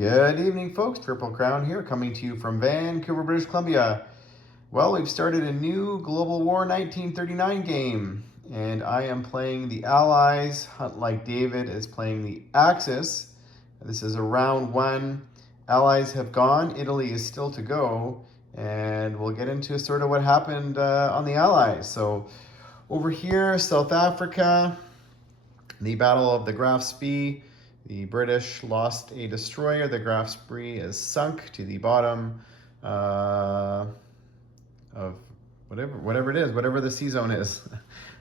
Good evening, folks. Triple Crown here, coming to you from Vancouver, British Columbia. Well, we've started a new Global War 1939 game, and I am playing the Allies. HuntLikeDave is playing the Axis. This is a round one. Allies have gone. Italy is still to go, and we'll get into sort of what happened on the Allies. So over here, South Africa, the Battle of the Graaf Spee. The British lost a destroyer. The Graaf Spee is sunk to the bottom of whatever it is, whatever the sea zone is.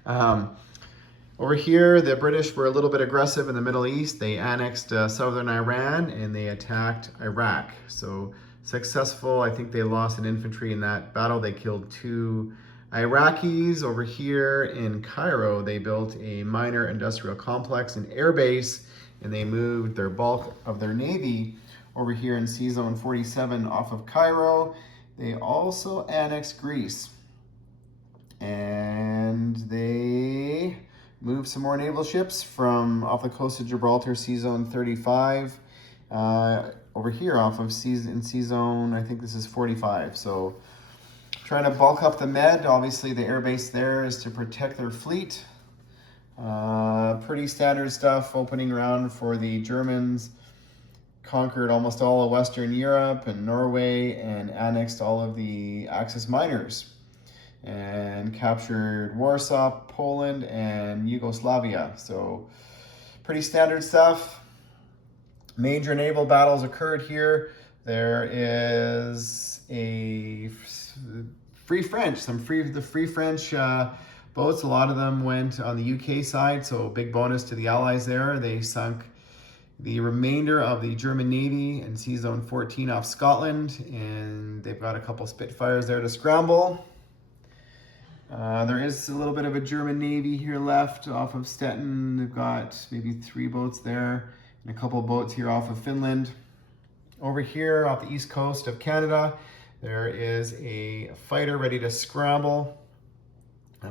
Over here, the British were a little bit aggressive in the Middle East. They annexed southern Iran and they attacked Iraq. So successful. I think they lost an infantry in that battle. They killed 2 Iraqis. Over here in Cairo, they built a minor industrial complex and air base, and they moved their bulk of their navy over here in Sea Zone 47 off of Cairo. They also annexed Greece, and they moved some more naval ships from off the coast of Gibraltar, Sea Zone 35, over here off of Sea Zone, I think this is 45. So trying to bulk up the Med. Obviously the air base there is to protect their fleet. Pretty standard stuff. Opening round for the Germans, conquered almost all of Western Europe and Norway and annexed all of the Axis miners and captured Warsaw, Poland, and Yugoslavia. So pretty standard stuff. Major naval battles occurred here. There is a Free French, the Free French boats. A lot of them went on the UK side, so big bonus to the Allies there. They sunk the remainder of the German Navy in Sea Zone 14 off Scotland, and they've got a couple Spitfires there to scramble. There is a little bit of a German Navy here left off of Stettin. They've got maybe 3 boats there and a couple boats here off of Finland. Over here off the east coast of Canada, there is a fighter ready to scramble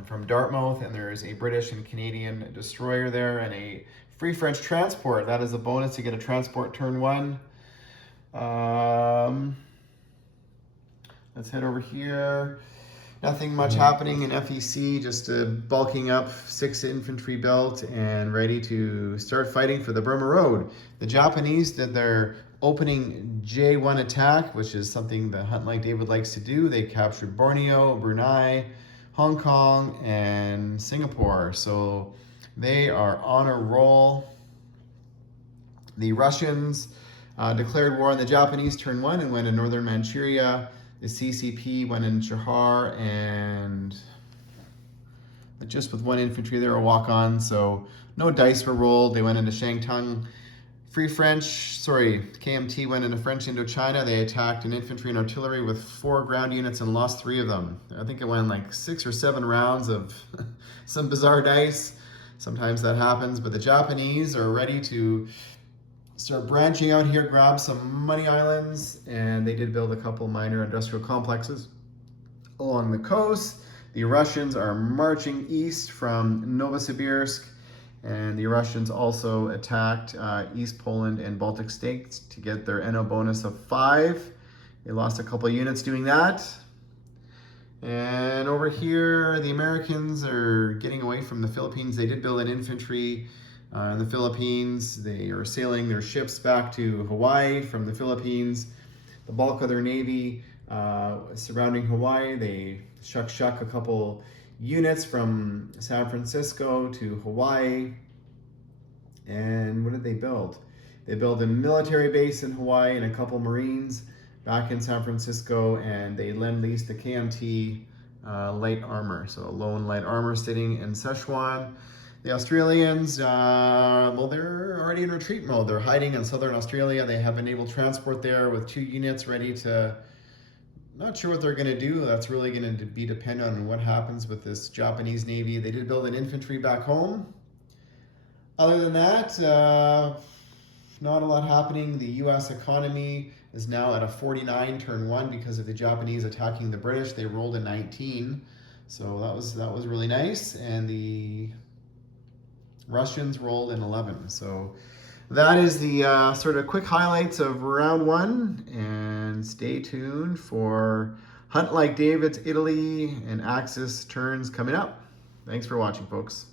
from Dartmouth, and there's a British and Canadian destroyer there and a Free French transport. That is a bonus to get a transport turn 1. Let's head over here. Nothing much happening in FEC, just bulking up 6 infantry built and ready to start fighting for the Burma Road. The Japanese did their opening J1 attack, which is something that HuntLikeDave likes to do. They captured Borneo, Brunei, Hong Kong, and Singapore. So they are on a roll. The Russians declared war on the Japanese turn 1 and went to northern Manchuria. The CCP went in Chahar and just with 1 infantry there, a walk-on, so no dice were rolled. They went into Shantung. KMT went into French Indochina. They attacked an infantry and artillery with 4 ground units and lost 3 of them. I think it went like 6 or 7 rounds of some bizarre dice. Sometimes that happens, but the Japanese are ready to start branching out here, grab some money islands, and they did build a couple minor industrial complexes along the coast. The Russians are marching east from Novosibirsk, and the Russians also attacked East Poland and Baltic states to get their NO bonus of 5. They lost a couple units doing that. And over here, the Americans are getting away from the Philippines. They did build an infantry in the Philippines. They are sailing their ships back to Hawaii from the Philippines. The bulk of their navy surrounding Hawaii. They shuck a couple units from San Francisco to Hawaii. And what did they build? They built a military base in Hawaii and a couple Marines back in San Francisco, and they lend-leased the KMT light armor. So a lone light armor sitting in Szechuan. The Australians, well, they're already in retreat mode. They're hiding in southern Australia. They have a naval transport there with 2 units ready to, not sure what they're going to do. That's really going to be dependent on what happens with this Japanese Navy. They did build an infantry back home. Other than that, not a lot happening. The U.S. economy is now at a 49 turn 1 because of the Japanese attacking the British. They rolled a 19, so that was really nice. And the Russians rolled an 11. So that is the sort of quick highlights of round one, and stay tuned for Hunt Like David's Italy and Axis turns coming up. Thanks for watching, folks.